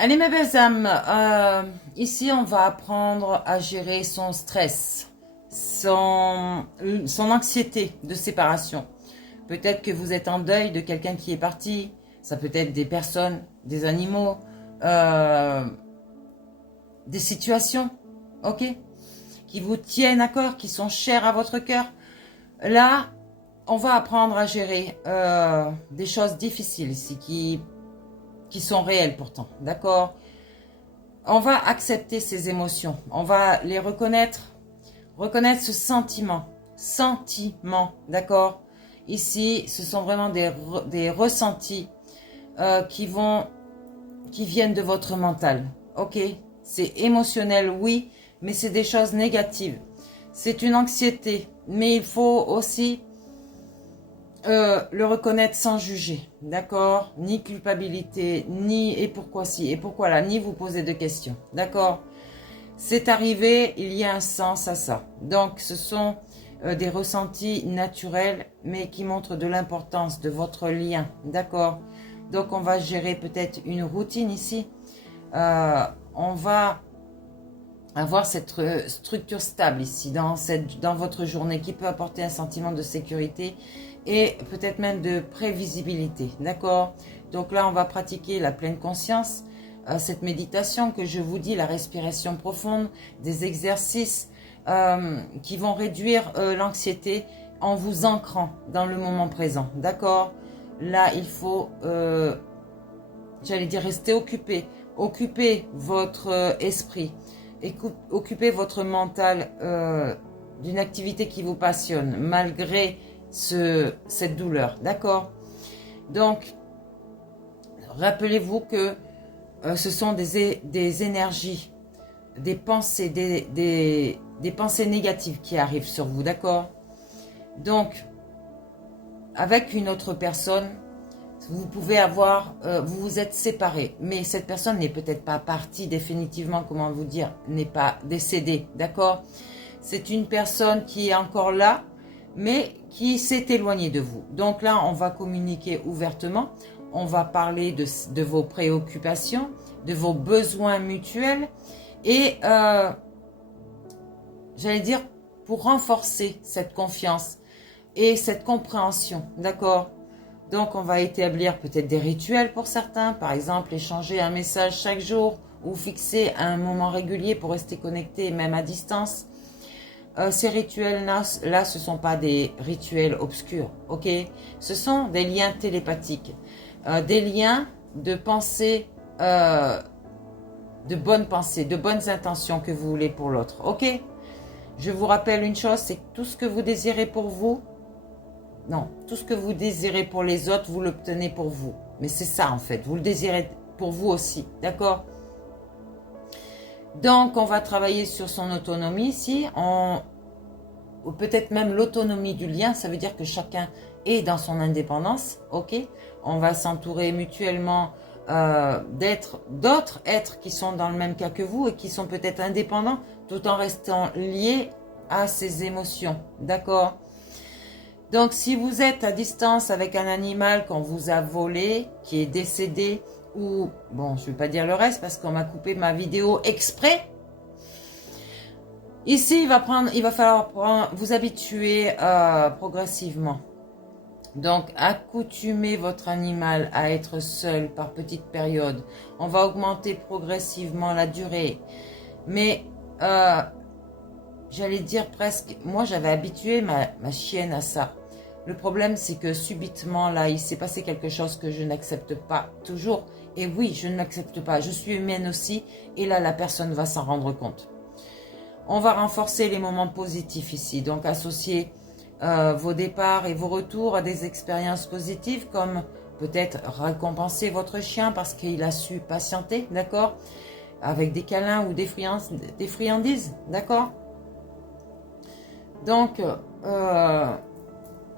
Allez mes belles âmes, ici on va apprendre à gérer son stress, son anxiété de séparation. Peut-être que vous êtes en deuil de quelqu'un qui est parti, ça peut être des personnes, des animaux, euh, des situations, ok, qui vous tiennent à cœur, qui sont chères à votre cœur. Là, on va apprendre à gérer des choses difficiles ici, qui sont réelles pourtant, d'accord? On va accepter ces émotions, on va les reconnaître, reconnaître ce sentiment, d'accord? Ici, ce sont vraiment des ressentis qui viennent de votre mental, ok? C'est émotionnel, oui, mais c'est des choses négatives. C'est une anxiété, mais il faut aussi le reconnaître sans juger, d'accord? Ni culpabilité, ni et pourquoi si, et pourquoi là, ni vous poser de questions, d'accord? C'est arrivé, il y a un sens à ça. Donc ce sont des ressentis naturels, mais qui montrent de l'importance de votre lien, d'accord? Donc on va gérer peut-être une routine ici. On va avoir cette structure stable ici, dans votre journée, qui peut apporter un sentiment de sécurité et peut-être même de prévisibilité, d'accord? Donc là, on va pratiquer la pleine conscience, cette méditation que je vous dis, la respiration profonde, des exercices qui vont réduire l'anxiété en vous ancrant dans le moment présent, d'accord? Là, il faut, j'allais dire, rester occupé, occuper votre esprit, et occupez votre mental d'une activité qui vous passionne, malgré cette douleur, d'accord? Donc, rappelez-vous que ce sont des énergies, des pensées, des pensées négatives qui arrivent sur vous, d'accord? Donc, avec une autre personne, vous pouvez avoir, vous vous êtes séparés, mais cette personne n'est peut-être pas partie définitivement, comment vous dire, n'est pas décédée, d'accord? C'est une personne qui est encore là, mais qui s'est éloignée de vous. Donc là, on va communiquer ouvertement, on va parler de vos préoccupations, de vos besoins mutuels, et j'allais dire, pour renforcer cette confiance et cette compréhension, d'accord? Donc, on va établir peut-être des rituels pour certains. Par exemple, échanger un message chaque jour ou fixer un moment régulier pour rester connecté, même à distance. Ces rituels-là, ce ne sont pas des rituels obscurs, ok? Ce sont des liens télépathiques, des liens de pensée, de bonnes pensées, de bonnes intentions que vous voulez pour l'autre, ok? Je vous rappelle une chose, c'est que tout ce que vous désirez pour vous, non, tout ce que vous désirez pour les autres, vous l'obtenez pour vous. Mais c'est ça en fait, vous le désirez pour vous aussi, d'accord? Donc on va travailler sur son autonomie ici, ou peut-être même l'autonomie du lien, ça veut dire que chacun est dans son indépendance, ok? On va s'entourer mutuellement d'autres êtres qui sont dans le même cas que vous et qui sont peut-être indépendants tout en restant liés à ses émotions, d'accord? Donc, si vous êtes à distance avec un animal qu'on vous a volé, qui est décédé, ou, bon, je ne vais pas dire le reste parce qu'on m'a coupé ma vidéo exprès. Ici, il va falloir vous habituer progressivement. Donc, accoutumez votre animal à être seul par petites périodes. On va augmenter progressivement la durée. Mais, j'allais dire presque, moi j'avais habitué ma chienne à ça. Le problème, c'est que subitement, là, il s'est passé quelque chose que je n'accepte pas toujours. Et oui, je ne l'accepte pas. Je suis humaine aussi. Et là, la personne va s'en rendre compte. On va renforcer les moments positifs ici. Donc, associer vos départs et vos retours à des expériences positives, comme peut-être récompenser votre chien parce qu'il a su patienter, d'accord? Avec des câlins ou des friandises, d'accord? Donc,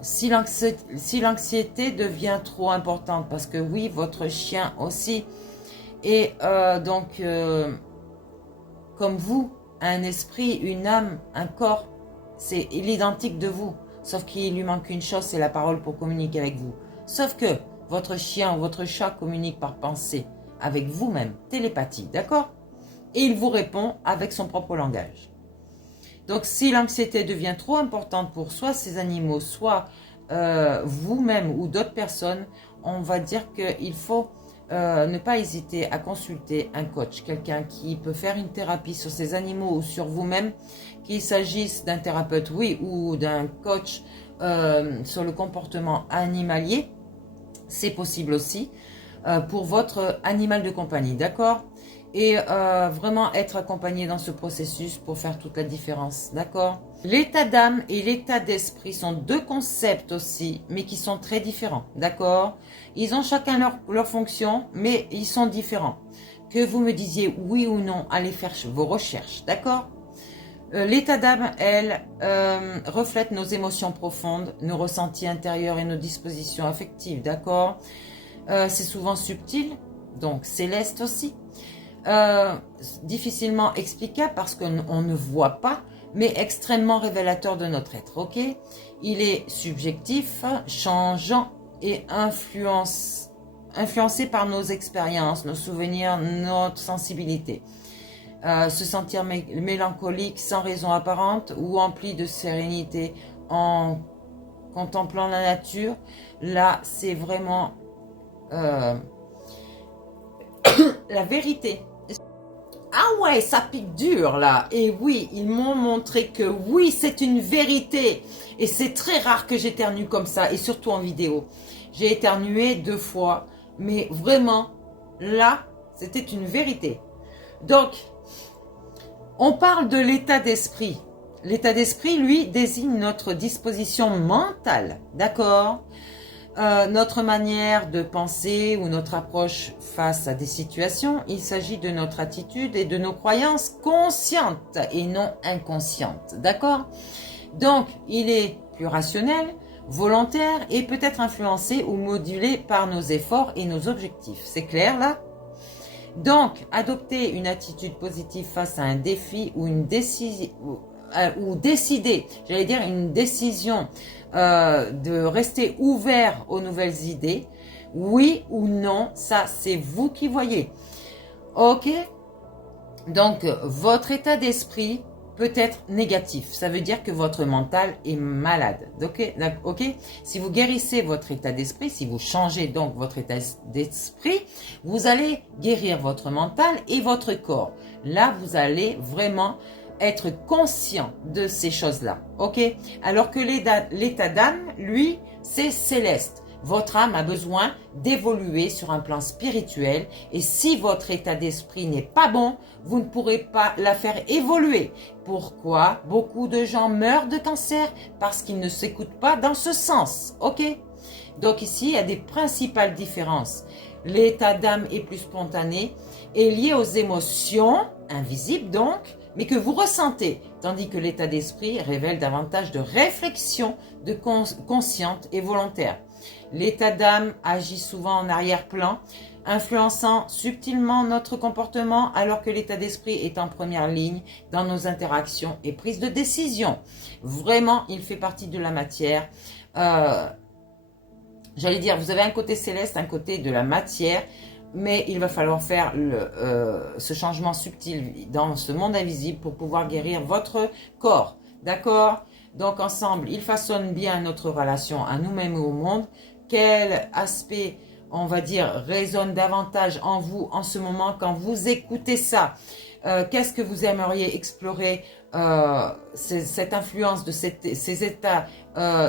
si l'anxiété devient trop importante, parce que oui, votre chien aussi, et donc, comme vous, un esprit, une âme, un corps, c'est l'identique de vous, sauf qu'il lui manque une chose, c'est la parole pour communiquer avec vous. Sauf que votre chien ou votre chat communique par pensée avec vous-même, télépathie, d'accord? Et il vous répond avec son propre langage. Donc, si l'anxiété devient trop importante pour soit ces animaux, soit vous-même ou d'autres personnes, on va dire qu'il faut ne pas hésiter à consulter un coach, quelqu'un qui peut faire une thérapie sur ces animaux ou sur vous-même, qu'il s'agisse d'un thérapeute, oui, ou d'un coach sur le comportement animalier, c'est possible aussi, pour votre animal de compagnie, d'accord? Et vraiment être accompagné dans ce processus pour faire toute la différence, d'accord? L'état d'âme et l'état d'esprit sont deux concepts aussi, mais qui sont très différents, d'accord? Ils ont chacun leur fonction, mais ils sont différents. Que vous me disiez oui ou non, allez faire vos recherches, d'accord? L'état d'âme, elle, reflète nos émotions profondes, nos ressentis intérieurs et nos dispositions affectives, d'accord? C'est souvent subtil, donc céleste aussi. Difficilement explicable parce qu'on ne voit pas, mais extrêmement révélateur de notre être, ok? Il est subjectif, changeant et influencé par nos expériences, nos souvenirs, notre sensibilité. Se sentir mélancolique sans raison apparente ou empli de sérénité en contemplant la nature, là c'est vraiment la vérité. Ah ouais, ça pique dur là. Et oui, ils m'ont montré que oui, c'est une vérité. Et c'est très rare que j'éternue comme ça, et surtout en vidéo. J'ai éternué 2 fois, mais vraiment, là, c'était une vérité. Donc, on parle de l'état d'esprit. L'état d'esprit, lui, désigne notre disposition mentale, d'accord ? Notre manière de penser ou notre approche face à des situations, il s'agit de notre attitude et de nos croyances conscientes et non inconscientes, d'accord? Donc, il est plus rationnel, volontaire et peut être influencé ou modulé par nos efforts et nos objectifs. C'est clair là? Donc, adopter une attitude positive face à un défi ou une décision, ou décider, j'allais dire une décision de rester ouvert aux nouvelles idées, oui ou non, ça c'est vous qui voyez. Ok? Donc, votre état d'esprit peut être négatif. Ça veut dire que votre mental est malade. Ok? Si vous guérissez votre état d'esprit, si vous changez donc votre état d'esprit, vous allez guérir votre mental et votre corps. Là, vous allez vraiment être conscient de ces choses-là, ok? Alors que l'état d'âme, lui, c'est céleste. Votre âme a besoin d'évoluer sur un plan spirituel et si votre état d'esprit n'est pas bon, vous ne pourrez pas la faire évoluer. Pourquoi? Beaucoup de gens meurent de cancer parce qu'ils ne s'écoutent pas dans ce sens, ok? Donc ici, il y a des principales différences. L'état d'âme est plus spontané et lié aux émotions, invisibles donc, mais que vous ressentez, tandis que l'état d'esprit révèle davantage de réflexion consciente et volontaire. L'état d'âme agit souvent en arrière-plan, influençant subtilement notre comportement, alors que l'état d'esprit est en première ligne dans nos interactions et prises de décision. Vraiment, il fait partie de la matière. J'allais dire, vous avez un côté céleste, un côté de la matière, mais il va falloir faire ce changement subtil dans ce monde invisible pour pouvoir guérir votre corps. D'accord? Donc ensemble, il façonne bien notre relation à nous-mêmes et au monde. Quel aspect, on va dire, résonne davantage en vous en ce moment quand vous écoutez ça? Qu'est-ce que vous aimeriez explorer cette influence de ces états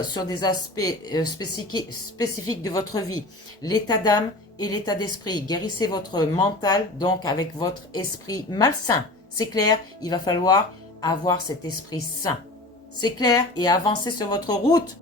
sur des aspects spécifiques de votre vie? L'état d'âme et l'état d'esprit. Guérissez votre mental, donc avec votre esprit malsain. C'est clair, il va falloir avoir cet esprit sain. C'est clair, et avancer sur votre route.